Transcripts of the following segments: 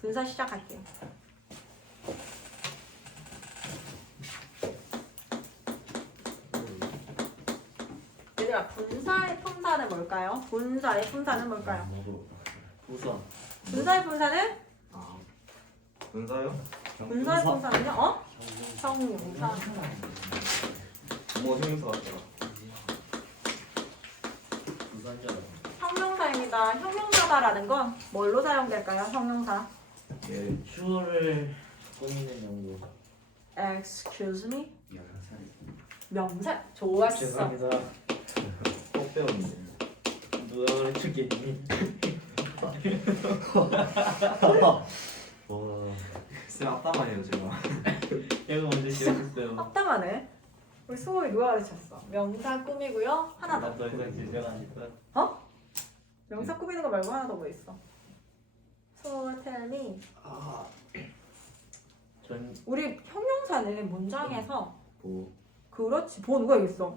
분사 시작할게요. 얘들아, 분사의 품사는 뭘까요? 분사의 품사는 뭘까요? 부사. 분사의 품사는? 분사요? 분사의 품사는요? 형용사. 뭐 형용사 같더라. 부산자. 형용사입니다. 형용사다라는 건 뭘로 사용될까요? 형용사. 예. 추월을 꾸미는 연구. Excuse me? 명사. 명사. 좋았어. 죄송합니다. 꼭 배웠는데. 누가 가르쳤겠니? 와. 쌤 앞담아요 제가. 얘가 먼저 시작했어요. 합담하네. 우리 수호이 누가 가르쳤어? 명사 꾸미고요. 하나 더. 더 이상 진정 안 했다. 명사 꾸미는 거 말고 하나 더 뭐 있어? So tell me. 전 우리 형용사는 문장에서 보. 그렇지. 보 누가 얘기했어?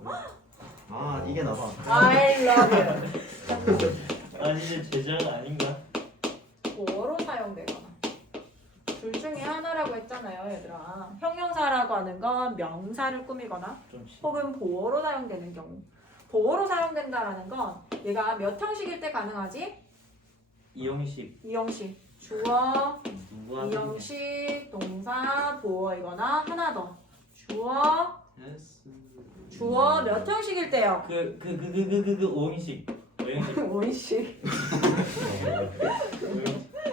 아 이게 나봐. I love you. 아니 이제 제자가 아닌가? 보어로 사용되거나 둘 중에 하나라고 했잖아요, 얘들아. 형용사라고 하는 건 명사를 꾸미거나 좀 혹은 보어로 사용되는 경우. 보어로 사용된다라는 건 얘가 몇 형식일 때 가능하지? 이형식 이형식. 주어, 누구한테? 이형식, 동사, 보어이거나 하나 더. 주어, 주어 몇 형식일 때요? 그 오형식. 원식.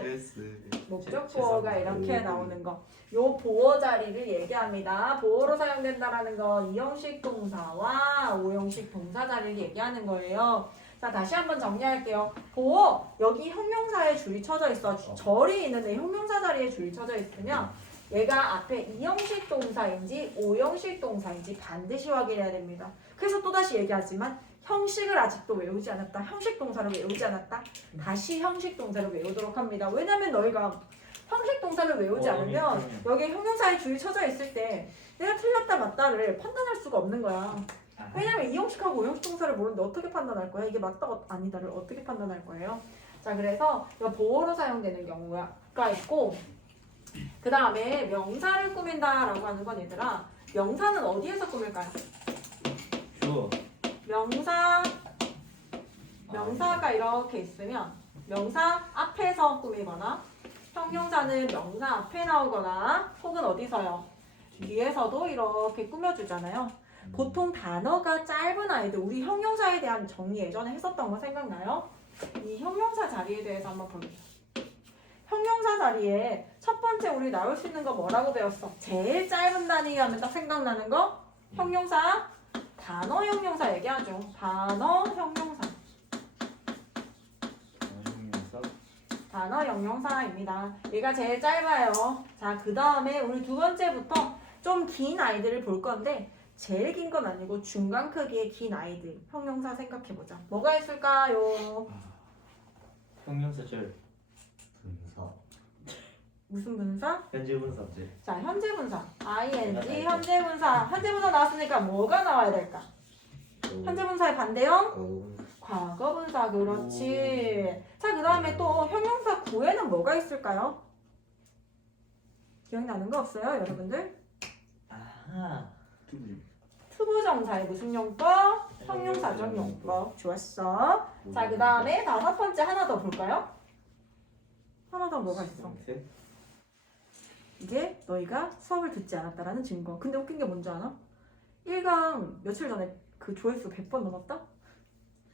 S. 목적 보어가 이렇게 나오는 거. 요 보어 자리를 얘기합니다. 보어로 사용된다라는 건 이형식 동사와 오형식 동사 자리를 얘기하는 거예요. 자, 다시 한번 정리할게요. 보어, 여기 형용사에 줄이 쳐져 있어. 절이 있는데 형용사 자리에 줄이 쳐져 있으면 얘가 앞에 이형식 동사인지 오형식 동사인지 반드시 확인해야 됩니다. 그래서 또다시 얘기하지만 형식을 아직도 외우지 않았다. 형식 동사를 외우지 않았다. 다시 형식 동사를 외우도록 합니다. 왜냐면 너희가 형식 동사를 외우지 않으면 여기 형용사에 줄이 쳐져 있을 때 내가 틀렸다 맞다를 판단할 수가 없는 거야. 왜냐면 이형식하고 오형식 동사를 모르는데 어떻게 판단할 거야? 이게 맞다 아니다를 어떻게 판단할 거예요? 자, 그래서 이거 보어로 사용되는 경우가 있고 그 다음에 명사를 꾸민다라고 하는 건 얘들아 명사는 어디에서 꾸밀까요? 주어. 명사가 이렇게 있으면 명사 앞에서 꾸미거나 형용사는 명사 앞에 나오거나 혹은 어디서요? 뒤에서도 이렇게 꾸며주잖아요. 보통 단어가 짧은 아이들 우리 형용사에 대한 정리 예전에 했었던 거 생각나요? 이 형용사 자리에 대해서 한번 볼게요. 형용사 자리에 첫 번째 우리 나올 수 있는 거 뭐라고 배웠어? 제일 짧은 단위 하면 딱 생각나는 거? 형용사, 단어 형용사 얘기하죠. 단어 형용사. 단어 형용사입니다. 얘가 제일 짧아요. 자, 그 다음에 우리 두 번째부터 좀 긴 아이들을 볼 건데 제일 긴 건 아니고 중간 크기의 긴 아이들 형용사 생각해보자. 뭐가 있을까요? 형용사절. 분사. 무슨 분사? 현재 분사. 자, 현재 분사. ing 현재 분사. 현재 분사 나왔으니까 뭐가 나와야 될까? 현재 분사의 반대형? 과거 분사. 그렇지. 자, 그 다음에 또 형용사 구에는 뭐가 있을까요? 기억나는 거 없어요, 여러분들? 아하. 투부정사의 무슨 용법? 형용사적 용법. 좋았어. 자, 그 다음에 다섯 번째 하나 더 볼까요? 하나 더 뭐가 있어? 이게 너희가 수업을 듣지 않았다라는 증거. 근데 웃긴 게 뭔지 아나? 1강 며칠 전에 그 조회수 100번 넘었다?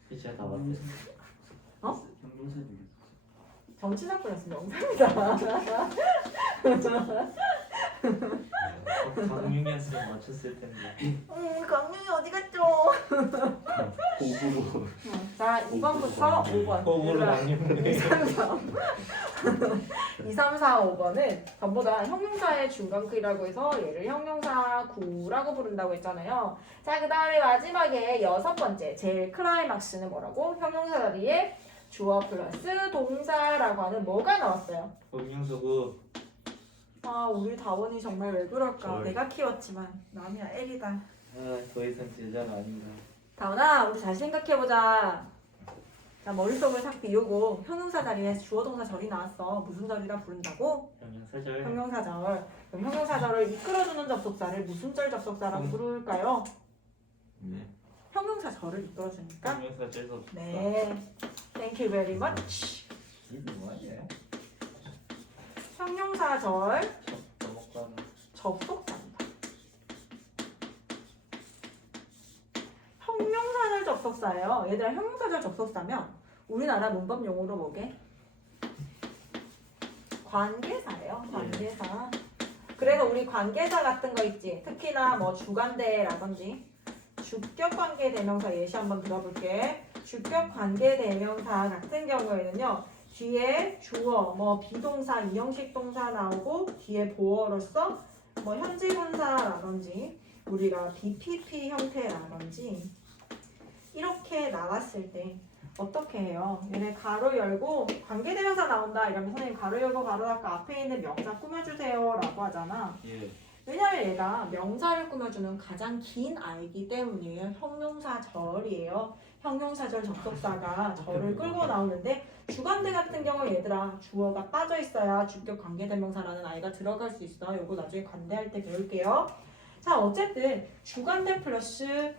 진짜 다 봤어. 어? 형용사 정치사건이었으면 영상이다. 강용이었으면 맞췄을 텐데. 강릉이 어디 갔죠? 호구로. 자, 2번부터 5번. 호구로 얘들아, 강용. 2, 3, 4, 5번은 전부 다 형용사의 중간급이라고 해서 얘를 형용사 구라고 부른다고 했잖아요. 자, 그 다음에 마지막에 여섯 번째 제일 클라이막스는 뭐라고? 형용사 자리에 주어 플러스 동사라고 하는 뭐가 나왔어요? 형용사고. 아, 우리 다원이 정말 왜 그럴까? 어이. 내가 키웠지만 남이야 L이다. 아, 더 이상 제자가 아닌가. 다원아, 우리 다시 생각해보자. 자, 머릿속을 싹 비우고 형용사 자리에 주어 동사 절이 나왔어. 무슨 절이라 부른다고? 형용사절. 형용사절. 그럼 형용사절을 이끌어주는 접속사를 무슨 절 접속사라고 부를까요? 네. 형용사절을 이끌어주니까. 형용사절 접속사. 네. Thank you very much. 이게 뭐야? 형용사절 넘어가는. 접속사입니다. 형용사절 접속사예요. 얘들아, 형용사절 접속사면 우리나라 문법 용어로 뭐게? 관계사예요. 관계사. 그래서 우리 관계사 같은 거 있지. 특히나 뭐 주관대라든지 주격 관계 대명사 예시 한번 들어볼게. 주격 관계 대명사 같은 경우에는요. 뒤에 주어, 뭐 비동사, 이형식 동사 나오고 뒤에 보어로서 뭐 현지 분사라든지 우리가 BPP 형태라든지 이렇게 나왔을 때 어떻게 해요? 얘네 가로 열고 관계대명사 나온다 이러면 선생님 가로 열고 가로 닫고 앞에 있는 명사 꾸며주세요 라고 하잖아. 예. 왜냐면 얘가 명사를 꾸며주는 가장 긴 아이기 때문이에요. 형용사절이에요. 형용사절 접속사가 절을 끌고 나오는데 주관대 같은 경우 얘들아 주어가 빠져 있어야 주격 관계대명사라는 아이가 들어갈 수 있어. 요거 나중에 관대할 때 배울게요. 자, 어쨌든 주관대 플러스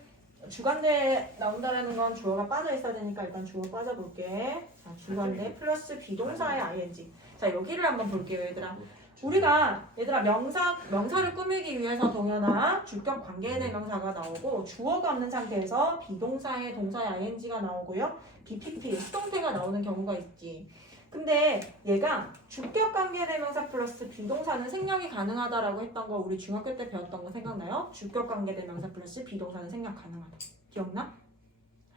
주관대 나온다라는 건 주어가 빠져 있어야 되니까 일단 주어 빠져볼게. 자, 주관대 플러스 비동사의 ing. 자, 여기를 한번 볼게요, 얘들아. 우리가 얘들아 명사를 꾸미기 위해서 동현아 주격 관계대명사가 나오고 주어가 없는 상태에서 비동사의 동사의 ing가 나오고요. BPP 수동태가 나오는 경우가 있지. 근데 얘가 주격 관계대명사 플러스 비동사는 생략이 가능하다라고 했던 거 우리 중학교 때 배웠던 거 생각나요? 주격 관계대명사 플러스 비동사는 생략 가능하다. 기억나?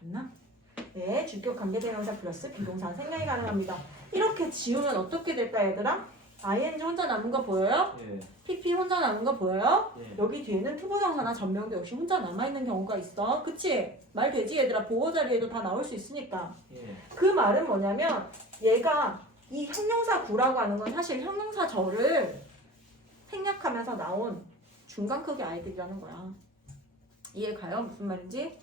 안 나? 네, 주격 관계대명사 플러스 비동사는 생략이 가능합니다. 이렇게 지우면 어떻게 될까 얘들아? ing 혼자 남은 거 보여요? 예. pp 혼자 남은 거 보여요? 예. 여기 뒤에는 투부정사나 전명도 역시 혼자 남아있는 경우가 있어. 그치? 말 되지 얘들아? 보호 자리에도 다 나올 수 있으니까. 예. 그 말은 뭐냐면 얘가 이 형용사 구라고 하는 건 사실 형용사 절을 생략하면서 나온 중간 크기 아이들이라는 거야. 이해 가요? 무슨 말인지?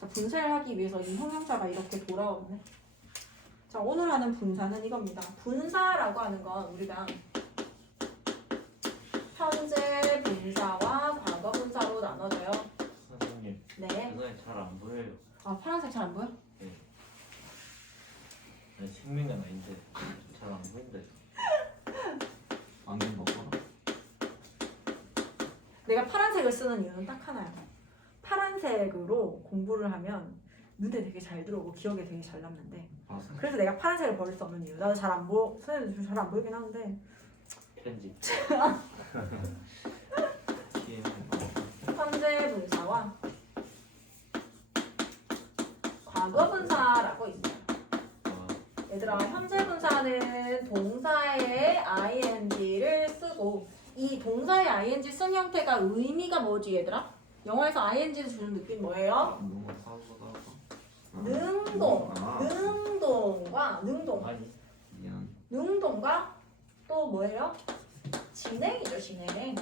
자, 분사를 하기 위해서 이 형용사가 이렇게 돌아오네. 자, 오늘 하는 분사는 이겁니다. 분사라고 하는 건 우리가 현재 분사와 과거 분사로 나눠져요. 선생님. 네. 선생님 잘 안 보여요. 아, 파란색 잘 안 보여? 네, 생명은 아닌데 잘 안 보인다. 안경 벗거나? 내가 파란색을 쓰는 이유는 딱 하나야. 파란색으로 공부를 하면 눈에 되게 잘 들어오고 기억에 되게 잘 남는데 아, 그래서 내가 파란색을 버릴 수 없는 이유. 나도 잘 안 보여. 선생님도 잘 안 보이긴 하는데 편집. 현재 분사와 과거 분사라고 있어요. 얘들아, 현재 분사는 동사의 ing를 쓰고 이 동사의 ing 쓴 형태가 의미가 뭐지 얘들아? 영어에서 ing를 주는 느낌 뭐예요? 뭔가 사고다가. 능동, 아. 능동과 능동, 아니. 미안. 능동과 또 뭐예요? 진행이죠, 진행.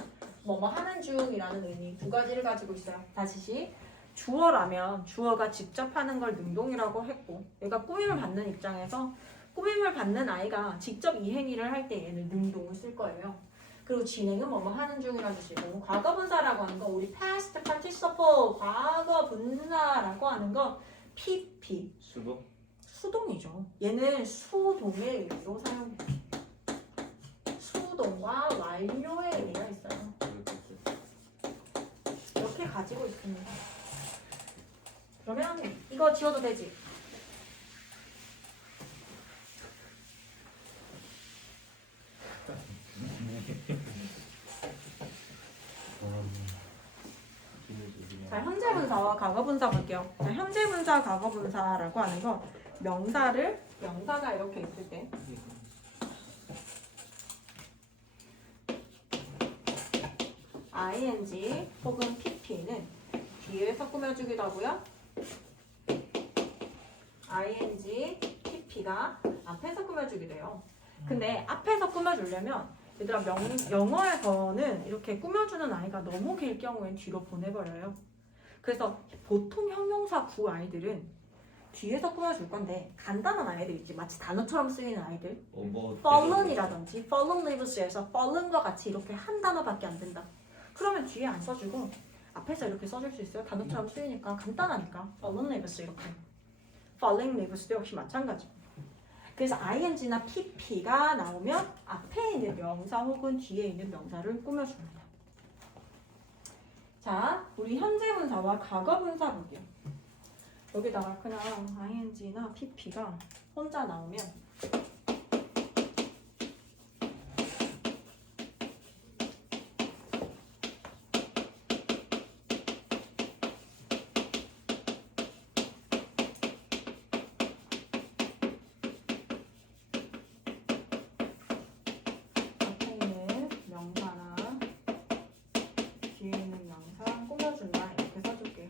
뭐뭐 하는 중이라는 의미 두 가지를 가지고 있어요. 다시 주어라면 주어가 직접 하는 걸 능동이라고 했고 얘가 꾸밈을 받는 입장에서 꾸밈을 받는 아이가 직접 이 행위를 할 때 얘는 능동을 쓸 거예요. 그리고 진행은 뭐뭐 하는 중이라는 뜻이고 과거 분사라고 하는 거 우리 past participle 과거 분사라고 하는 거 PP 수동. 수동이죠. 얘는 수동의 의미로 사용돼요. 수동과 완료의 의미가 있어요. 이렇게 가지고 있습니다. 그러면 이거 지워도 되지? 자, 현재 분사와 과거 분사 볼게요. 자, 현재 분사, 과거 분사라고 하는 건 명사가 이렇게 있을 때 ing 혹은 pp는 뒤에서 꾸며주기도 하고요. ing, pp가 앞에서 꾸며주기도 해요. 근데 앞에서 꾸며주려면 얘들아 영어에서는 이렇게 꾸며주는 아이가 너무 길 경우엔 뒤로 보내버려요. 그래서 보통 형용사 구 아이들은 뒤에서 꾸며줄 건데 간단한 아이들 있지 마치 단어처럼 쓰이는 아이들 뭐 fallon이라든지 fallen leaves에서 fallen과 같이 이렇게 한 단어밖에 안 된다. 그러면 뒤에 안 써주고 앞에서 이렇게 써줄 수 있어요. 단어처럼 쓰이니까 간단하니까 fallen leaves 이렇게 falling leaves도 역시 마찬가지. 그래서 ing나 pp가 나오면 앞에 있는 명사 혹은 뒤에 있는 명사를 꾸며줍니다. 자, 우리 현재 분사와 과거 분사 볼게요. 여기다가 그냥 ing나 pp가 혼자 나오면 앞에 있는 명사나 뒤에 있는 명사 꾸며준다 이렇게 써줄게요.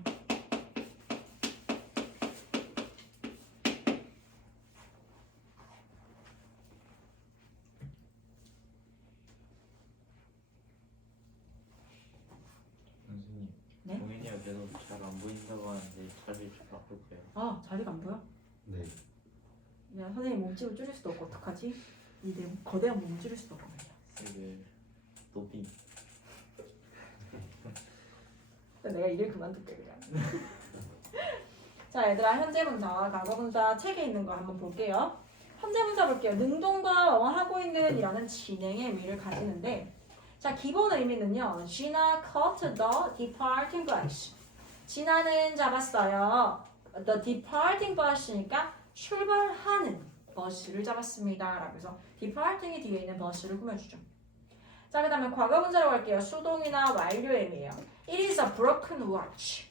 선생님. 네? 동현이가 계속 잘 안 보인다고 하는데 자리 좀 바꿀까요? 아, 자리가 안 보여? 네. 야, 선생님 몸집을 줄일 수도 없고 어떡하지? 내 거대한 몸을 줄일 수도 없고 말이야. 이게 높이. 내가 일을 그만둘게 그냥. 자, 얘들아 현재 분사와 과거 분사 책에 있는 거 한번 볼게요. 현재 분사 볼게요. 능동과 하고 있는 이라는 진행의 의미를 가지는데 자, 기본 의미는요. Gina caught the departing bus. 지나는 잡았어요. The departing bus니까 출발하는 버스를 잡았습니다. 라고 해서 departing이 뒤에 있는 버스를 꾸며주죠. 자, 그 다음에 과거 분사로 갈게요. 수동이나 완료의 의미예요. It is a broken watch.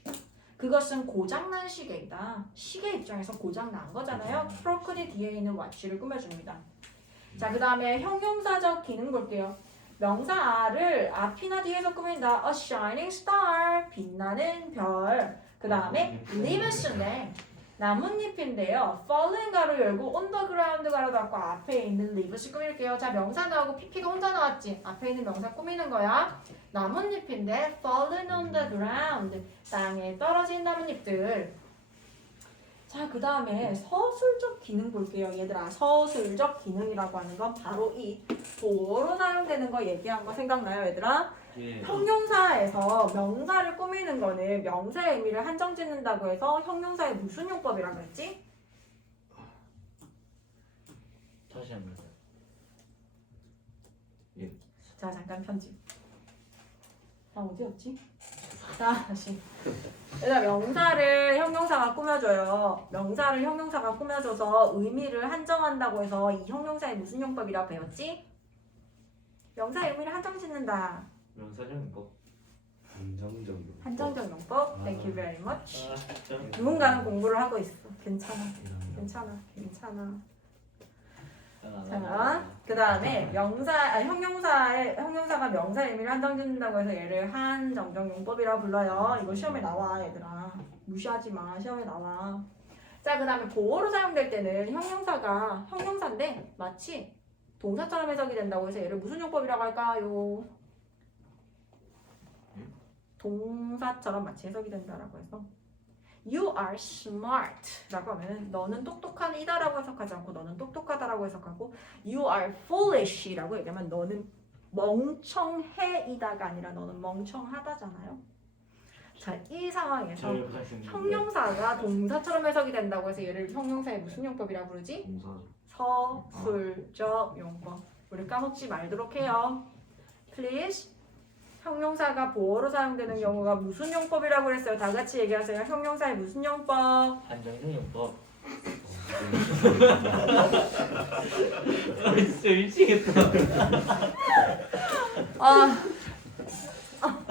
그것은 고장난 시계이다. 시계 입장에서 고장난 거잖아요. broken이 뒤에 있는 watch를 꾸며줍니다. 자, 그 다음에 형용사적 기능 볼게요. 명사를 앞이나 뒤에서 꾸민다. A shining star. 빛나는 별. 그 다음에 leaves인데 나뭇잎인데요. fallen 가로 열고 on the ground 가로 닫고 앞에 있는 leaves 꾸밀게요. 자, 명사 나오고 pp가 혼자 나왔지. 앞에 있는 명사 꾸미는 거야. 나뭇잎인데 fallen on the ground. 땅에 떨어진 나뭇잎들. 자, 그 다음에 서술적 기능 볼게요. 얘들아, 서술적 기능이라고 하는 건 바로 이 보어로 사용되는 거 얘기한 거 생각나요, 얘들아? 예. 형용사에서 명사를 꾸미는 거는 명사의 의미를 한정 짓는다고 해서 형용사의 무슨 용법이라고 그랬지? 다시 한번. 자, 잠깐 편집. 자, 어디였지? 자, 다시. 얘들아, 명사를 형용사가 꾸며줘요. 명사를 형용사가 꾸며줘서 의미를 한정한다고 해서 이 형용사의 무슨 용법이라고 배웠지? 명사의 의미를 한정 짓는다. 명사적인 거. 한정적. 한정적 용법. Thank you very much. 아, 진짜. 누군가는 공부를 하고 있어. 괜찮아. 괜찮아. 괜찮아. 자, 그 다음에 형용사가 명사의 의미를 한정짓는다고 해서 얘를 한정적 용법이라고 불러요. 이거 시험에 나와, 얘들아. 무시하지 마. 시험에 나와. 자, 그 다음에 보어로 사용될 때는 형용사인데 마치 동사처럼 해석이 된다고 해서 얘를 무슨 용법이라고 할까요? 동사처럼 마치 해석이 된다라고 해서 You are smart 라고 하면 너는 똑똑한 이다라고 해석하지 않고 너는 똑똑하다라고 해석하고 You are foolish 라고 얘기하면 너는 멍청해 이다가 아니라 너는 멍청하다잖아요. 자, 이 상황에서 형용사가 동사처럼 해석이 된다고 해서 얘를 형용사의 무슨 용법이라고 부르지? 동사죠. 서술적 용법. 우리 까먹지 말도록 해요. Please. 형용사가 보어로 사용되는 경우가 무슨 용법이라고 그랬어요? 다 같이 얘기하세요. 형용사의 무슨 용법? 한정적 용법. 진짜 미치겠다.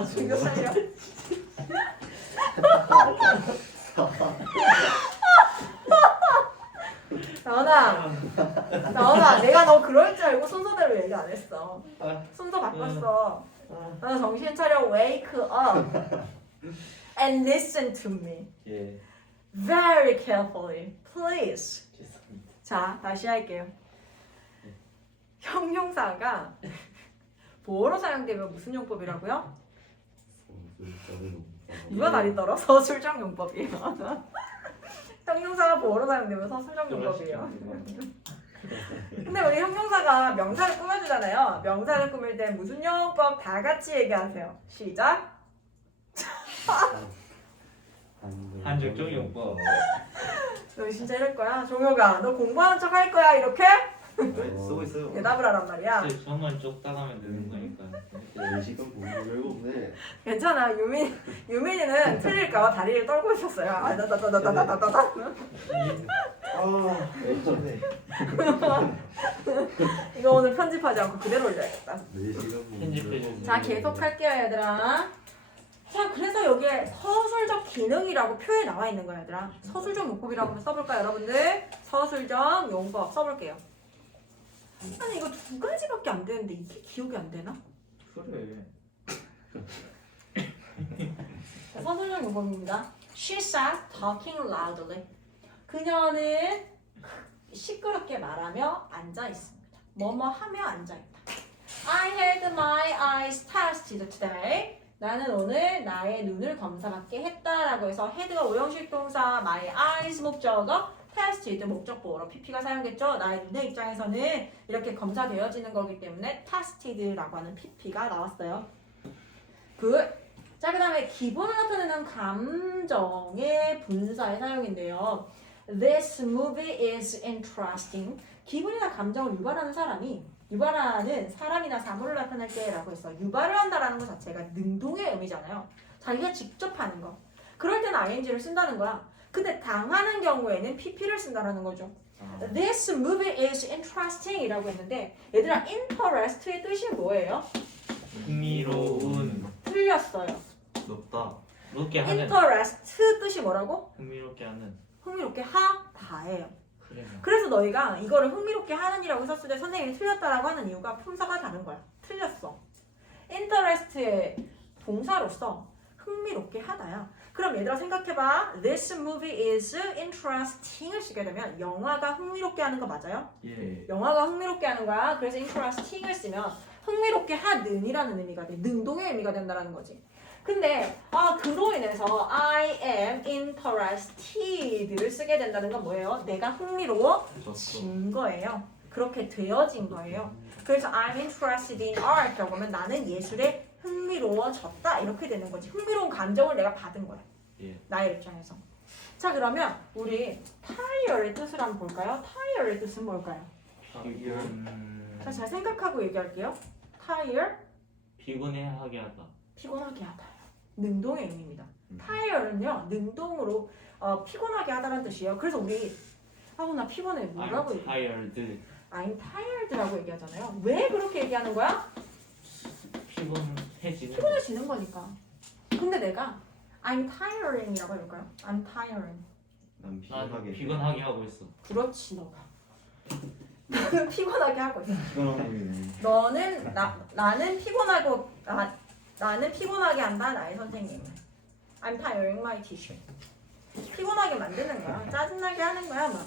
죽여 살려. 나원아, 내가 너 그럴 줄 알고 순서대로 얘기 안 했어. 순서 바꿨어. 너 정신 차려, wake up and listen to me 예. very carefully, please. 죄송합니다. 자, 다시 할게요. 형용사가 보어로 사용되면 무슨 용법이라고요? 누가 다리 떨어? 서술적 용법이에요. 형용사가 보어로 사용되면 서술적 용법이에요. 근데 우리 형용사가 명사를 꾸며주잖아요. 명사를 꾸밀 때 무슨 용법 다 같이 얘기하세요. 시작. 한적종 용법. 너 진짜 이럴 거야? 종효가 너 공부하는 척 할 거야? 이렇게? 쓰고 있어요. 대답을 하란 말이야. 사실 저만 쪽 따가면 되는 거니까. 4시간 공부를 해보네. 괜찮아. 유민이는 틀릴까봐 다리를 떨고 있었어요. 아다다다다다다다다. 어쩌네. 이거 오늘 편집하지 않고 그대로 올려야겠다. 4시간 편집해주세요. 자, 계속 할게요, 얘들아. 자, 그래서 여기에 서술적 기능이라고 표에 나와 있는 거야, 얘들아. 서술적 용법이라고 한번 써볼까요, 여러분들? 서술적 용법 써볼게요. 아니, 이거 2가지밖에 안 되는데 이게 기억이 안 되나? 그래. 자, 서술적 용법입니다. She sat talking loudly. 그녀는 시끄럽게 말하며 앉아 있습니다. 뭐뭐 하며 앉아 있다. I had my eyes tested today. 나는 오늘 나의 눈을 검사받게 했다라고 해서 had가 오형식 동사, my eyes 목적어, tested 목적 보어로 pp가 사용됐죠. 나의 눈의 입장에서는 이렇게 검사되어지는 거기 때문에 tested라고 하는 pp가 나왔어요. 자, 그 다음에 기분을 나타내는 감정의 분사의 사용인데요. This movie is interesting. 기분이나 감정을 유발하는 사람이나 사물을 나타낼 때라고 해서 유발을 한다라는 것 자체가 능동의 의미잖아요. 자기가 직접 하는 거. 그럴 때는 ing를 쓴다는 거야. 근데 당하는 경우에는 pp를 쓴다는 거죠. This movie is interesting 이라고 했는데 얘들아 interest의 뜻이 뭐예요? 흥미로운. 틀렸어요. 높다. 높게 하는. interest 뜻이 뭐라고? 흥미롭게 하는. 흥미롭게 하다예요. 그래. 그래서 너희가 이거를 흥미롭게 하는이라고 썼을 때 선생님이 틀렸다라고 하는 이유가 품사가 다른 거야. 틀렸어. interest의 동사로서 흥미롭게 하다야. 그럼 얘들아 생각해봐. This movie is interesting을 쓰게 되면 영화가 흥미롭게 하는 거 맞아요? 예. 영화가 흥미롭게 하는 거야. 그래서 interesting을 쓰면 흥미롭게 하는이라는 의미가 돼. 능동의 의미가 된다는 거지. 근데 그로 인해서 I am interested를 쓰게 된다는 건 뭐예요? 내가 흥미로워진 거예요. 그렇게 되어진 거예요. 그래서 I'm interested in art라고 하면 나는 예술에 흥미로워졌다 이렇게 되는 거지. 흥미로운 감정을 내가 받은 거야. 예. 나의 입장에서. 자, 그러면 우리 tire의 뜻을 한번 볼까요? tire의 뜻은 뭘까요? 자, 잘 생각하고 얘기할게요. tire 피곤해하게 하다. 피곤하게 하다. 능동의 의미입니다. tire는요 능동으로 피곤하게 하다라는 뜻이에요. 그래서 우리 나 피곤해 뭐라고 I'm tired. I'm tired라고 얘기하잖아요. 왜 그렇게 얘기하는 거야? 피곤해지는 거니까. 근데 내가 I'm tiring이라고 해볼까요? I'm tiring. 난 난 피곤하게 하고 있어. 그렇지 너가. 나는 피곤하게 하고 있어. 피곤하네. 너는 나는 피곤하게 한다 나의 선생님을. I'm tiring my teacher. 피곤하게 만드는 거야. 짜증나게 하는 거야 막.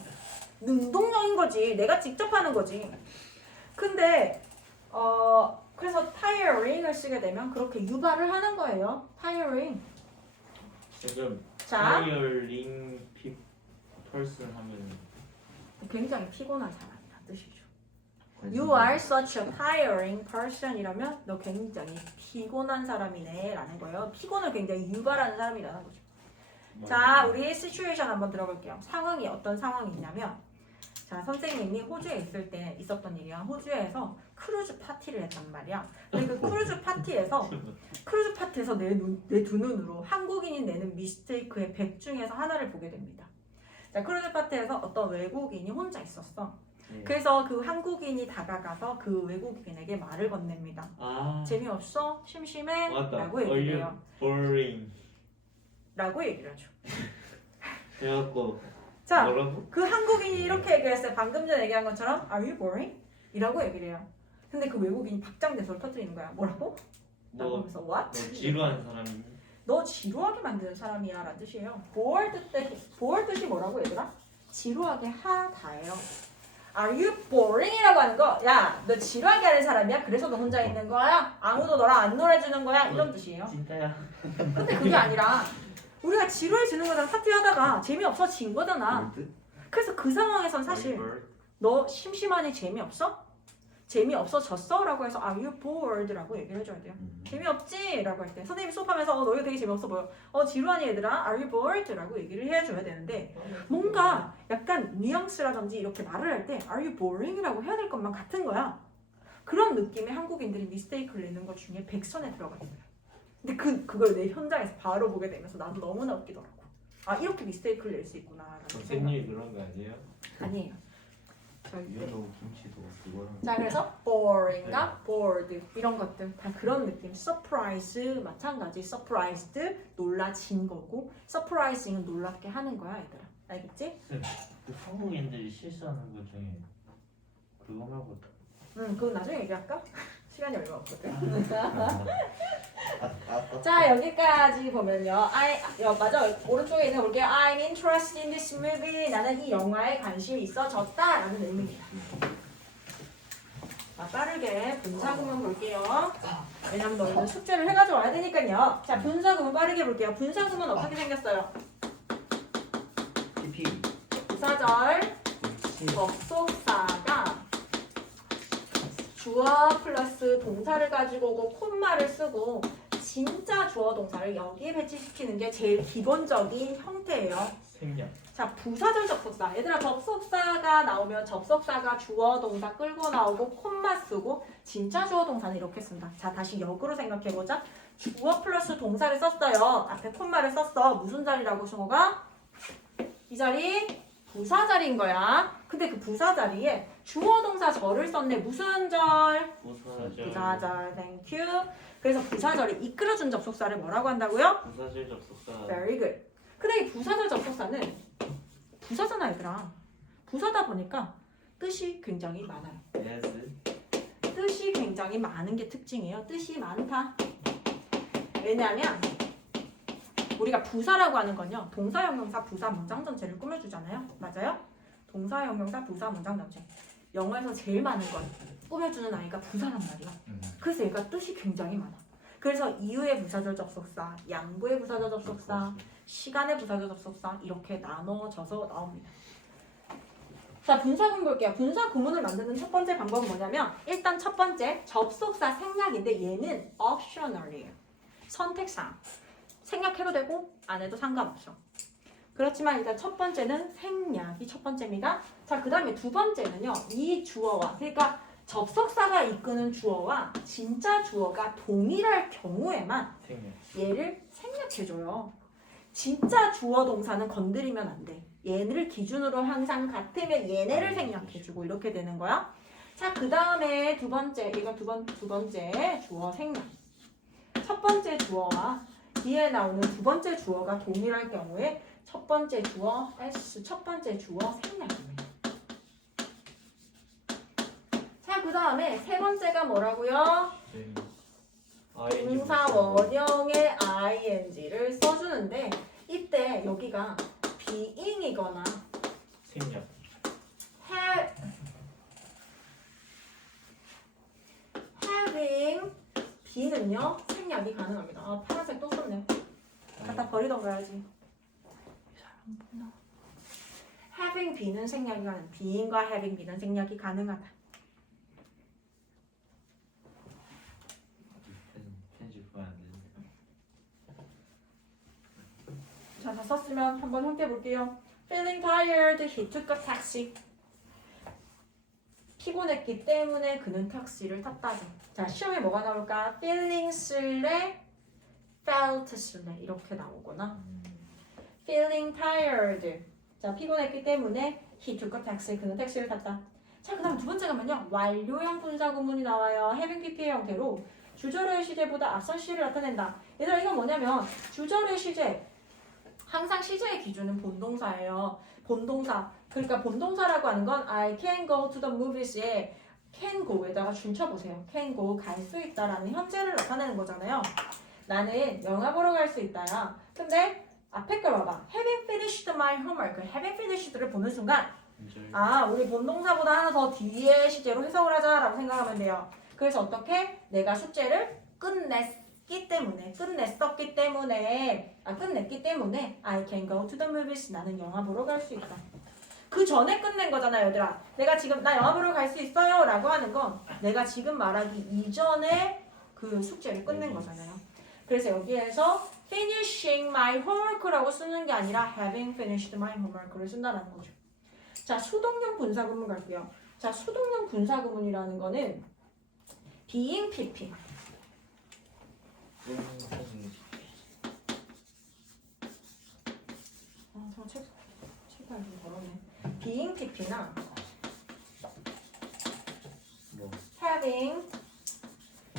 능동적인 거지. 내가 직접 하는 거지. 근데 그래서 tiring을 쓰게 되면 그렇게 유발을 하는 거예요. tiring. 지금 자, tiring person 하면 굉장히 피곤한 사람이란 뜻이죠. You are such a tiring person 이라면 너 굉장히 피곤한 사람이네 라는 거예요. 피곤을 굉장히 유발하는 사람이라는 거죠. 자, 우리 situation 한번 들어볼게요. 상황이 어떤 상황이 있냐면 자, 선생님이 호주에 있을 때 있었던 일이야. 호주에서 크루즈 파티를 했단 말이야. 근데 그 크루즈 파티에서 내 두 눈으로 한국인이 내는 미스테이크의 100 중에서 하나를 보게 됩니다. 자, 크루즈 파티에서 어떤 외국인이 혼자 있었어. 그래서 그 한국인이 다가가서 그 외국인에게 말을 건넵니다. 재미없어? 심심해? 맞다. 라고 얘기를 해요. boring. 라고 얘기를 하죠. 그래갖고 자, 뭐라고? 그 한국인이 이렇게 얘기했어요. 방금 전에 얘기한 것처럼 Are you boring? 이라고 얘기를 해요. 근데 그 외국인이 박장대소를 터뜨리는 거야. 뭐라고? 라고 너 하면서 What? 지루한 사람이니? 너 지루하게 만드는 사람이야 라는 뜻이에요. bored 뜻이 뭐라고 얘들아? 지루하게 하다예요. Are you boring이라고 하는 거, 야, 너 지루하게 하는 사람이야? 그래서 너 혼자 있는 거야? 아무도 너랑 안 놀아주는 거야? 이런 뜻이에요. 진짜야. 근데 그게 아니라 우리가 지루해지는 거잖아. 파티하다가 재미없어진 거잖아. 뭘 뜻? 그래서 그 상황에선 사실 너 심심하니 재미없어? 재미없어졌어? 라고 해서 Are you bored? 라고 얘기를 해줘야 돼요. 재미없지? 라고 할 때 선생님이 수업하면서 너희가 되게 재미없어 보여. 지루하니 얘들아? Are you bored? 라고 얘기를 해줘야 되는데 뭔가 약간 뉘앙스라든지 이렇게 말을 할 때 Are you boring? 라고 해야 될 것만 같은 거야. 그런 느낌의 한국인들이 미스테이크를 내는 것 중에 백선에 들어가 있어요. 근데 그걸 내 현장에서 바로 보게 되면서 나도 너무나 웃기더라고. 아, 이렇게 미스테이크를 낼 수 있구나 라는 생각. 선생님이 그런 거 아니에요? 아니에요. 절대. 위에도 김치도 그거랑. 자, 그래서 boring과 bored 이런 것들 다 그런 느낌. surprise 마찬가지. surprised 놀라진 거고, surprising은 놀랍게 하는 거야, 얘들아. 알겠지? 그 한국인들이 실수하는 것 중에 그거 말고 그건 나중에 얘기할까? 시간이 얼마 없거든. 자, 여기까지 보면요. 맞아. 오른쪽에 있는 볼게요. I'm interested in this movie. 나는 이 영화에 관심이 있어졌다. 라는 의미입니다. 자, 빠르게 분사구문 볼게요. 왜냐면 너희는 숙제를 해가지고 와야 되니까요. 자, 분사구문 빠르게 볼게요. 분사구문 어떻게 생겼어요? PP. 부사절, 접속사가 주어 플러스 동사를 가지고 오고 콤마를 쓰고 진짜 주어 동사를 여기에 배치시키는 게 제일 기본적인 형태예요. 생략. 자, 부사절 접속사. 얘들아, 접속사가 나오면 접속사가 주어 동사 끌고 나오고 콤마 쓰고 진짜 주어 동사는 이렇게 쓴다. 자, 다시 역으로 생각해보자. 주어 플러스 동사를 썼어요. 앞에 콤마를 썼어. 무슨 자리라고 승호가? 이 자리 부사절인 거야. 근데 그 부사자리에 주어 동사 절을 썼네. 무슨 절? 부사절. Thank you. 그래서 부사절이 이끌어준 접속사를 뭐라고 한다고요? 부사절 접속사. Very good. 근데 이 부사절 접속사는 부사잖아, 얘들아. 부사다 보니까 뜻이 굉장히 많아요. yes. 뜻이 굉장히 많은 게 특징이에요. 뜻이 많다. 왜냐하면 우리가 부사라고 하는 건요. 동사, 형용사, 부사, 문장 전체를 꾸며주잖아요. 맞아요? 동사, 형용사, 부사, 문장 전체. 영어에서 제일 많은 건 꾸며주는 아이가 부사란 말이야. 그래서 얘가 뜻이 굉장히 많아. 그래서 이유의 부사절 접속사, 양보의 부사절 접속사, 시간의 부사절 접속사 이렇게 나눠져서 나옵니다. 자, 분사구문 볼게요. 분사구문을 만드는 첫 번째 방법은 뭐냐면 일단 첫 번째 접속사 생략인데 얘는 optional이에요. 선택사항. 생략해도 되고 안 해도 상관없어. 그렇지만 일단 첫 번째는 생략이 첫 번째입니다. 자, 그 다음에 두 번째는요. 이 주어와 그러니까 접속사가 이끄는 주어와 진짜 주어가 동일할 경우에만 생략. 얘를 생략해줘요. 진짜 주어 동사는 건드리면 안 돼. 얘를 기준으로 항상 같으면 얘네를 생략해주고 이렇게 되는 거야. 자, 그 다음에 두 번째 이거 두 번째 주어 생략. 첫 번째 주어와 뒤에 나오는 두 번째 주어가 동일할 경우에 첫 번째 주어 S, 첫 번째 주어 생략입니다. 자, 그 다음에 세 번째가 뭐라고요? 동사 원형의 ing를 써주는데 이때 여기가 being이거나 생략. having be는요 생략이 가능합니다. 아, 파란색 또 썼네. 갖다 버리던가 해야지. having be는 생략이 가능. being과 having be는 생략이 가능하다. 편집하면 안 되는데. 자, 다 썼으면 한번 함께 볼게요. Feeling tired, he took a taxi. 피곤했기 때문에 그는 택시를 탔다죠. 자, 시험에 뭐가 나올까? Feeling 쓸래, felt 쓸래 이렇게 나오거나 Feeling tired. 자, 피곤했기 때문에 he took a taxi. 그는 택시를 탔다. 자, 그 다음 두 번째 가면요. 완료형 분사구문이 나와요. having PP의 형태로 주절의 시제보다 앞선 시를 나타낸다. 얘들아, 이건 뭐냐면 주절의 시제 항상 시제의 기준은 본동사예요. 본동사. 그러니까 본동사라고 하는 건 I can go to the movies에 can go에다가 줄쳐보세요. can go 갈 수 있다라는 현재를 나타내는 거잖아요. 나는 영화 보러 갈 수 있다야. 근데 앞에 걸 봐봐. Having finished my homework. Having finished를 보는 순간 우리 본동사보다 하나 더 뒤에 시제로 해석을 하자라고 생각하면 돼요. 그래서 어떻게? 내가 숙제를 끝냈기 때문에 I can go to the movies. 나는 영화 보러 갈 수 있다. 그 전에 끝낸 거잖아요, 얘들아. 내가 지금 나 영화 보러 갈 수 있어요 라고 하는 건 내가 지금 말하기 이전에 그 숙제를 끝낸 거잖아요. 그래서 여기에서 finishing my homework라고 쓰는 게 아니라 having finished my homework를 쓴다는 거죠. 자, 수동형 분사구문 갈게요. 자, 수동형 분사구문이라는 거는 being PP. 저 책을 좀 덜었네. being PP나 having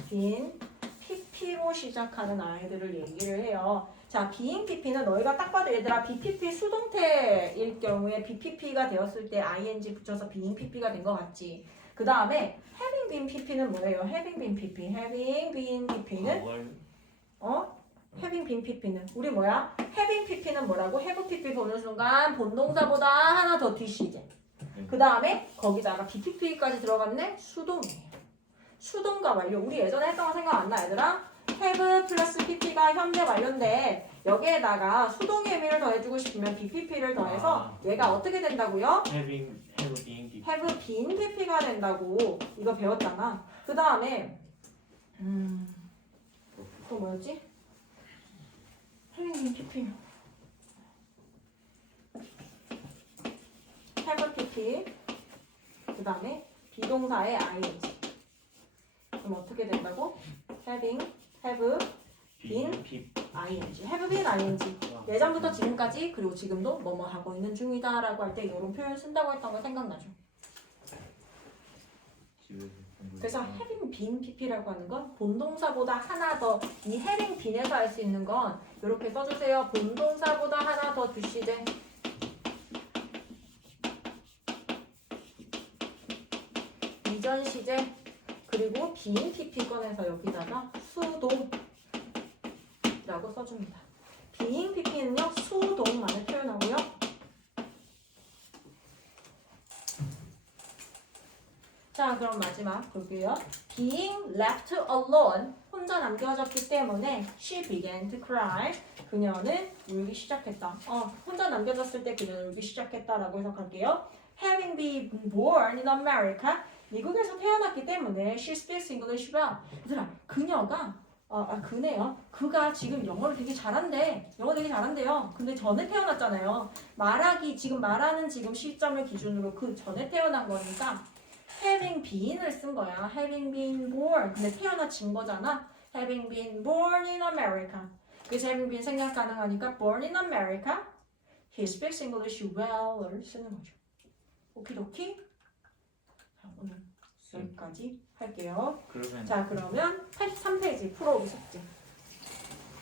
been PP로 시작하는 아이들을 얘기를 해요. 자, being PP는 너희가 딱 봐도 얘들아 BPP 수동태일 경우에 BPP가 되었을 때 ing 붙여서 being PP가 된 것 같지. 그 다음에 having been PP는 뭐예요? having been PP. having been PP는 having been PP는 우리 뭐야? having PP는 뭐라고? have PP 보는 순간 본동사보다 하나 더 뒤시제. 그 다음에 거기다가 BPP까지 들어갔네? 수동이에요. 수동과 완료. 우리 예전에 했던 거 생각 안 나, 얘들아? have 플러스 pp가 현재 완료인데 여기에다가 수동의 의미를 더해주고 싶으면 BPP를 더해서 얘가 어떻게 된다고요? have been pp가 된다고 이거 배웠잖아. 그 다음에 또 뭐였지? having been pp have pp 그 다음에 비동사의 ing. 그럼 어떻게 된다고? have been ing. have been ing. 예전부터 지금까지 그리고 지금도 뭐뭐 하고 있는 중이다 라고 할 때 이런 표현 쓴다고 했던 거 생각나죠? 그래서 having been pp라고 하는 건 본동사보다 하나 더 이 having been에서 할 수 있는 건 이렇게 써주세요. 본동사보다 하나 더 뒤시제. 이전 시제. 그리고 being pp 꺼내서 여기다가 수동이라고 써줍니다. being pp는요 수동만을 표현하고요. 자, 그럼 마지막 볼게요. being left alone 혼자 남겨졌기 때문에 she began to cry. 그녀는 울기 시작했다. 혼자 남겨졌을 때 그녀는 울기 시작했다라고 해석할게요. having been born in America. 미국에서 태어났기 때문에 she speaks English well. 얘들아, 그녀가 그네요. 그가 지금 영어를 되게 잘한대. 영어 되게 잘한대요. 근데 전에 태어났잖아요. 지금 말하는 시점을 기준으로 그 전에 태어난 거니까 having been을 쓴 거야. having been born. 근데 태어나진 거잖아. having been born in America. 그래서 having been 생각 가능하니까 born in America. He speaks English well을 쓰는 거죠. 오키도키. 자, 오늘 여기까지 할게요. 자, 그러면 83페이지 풀어오기 숙제.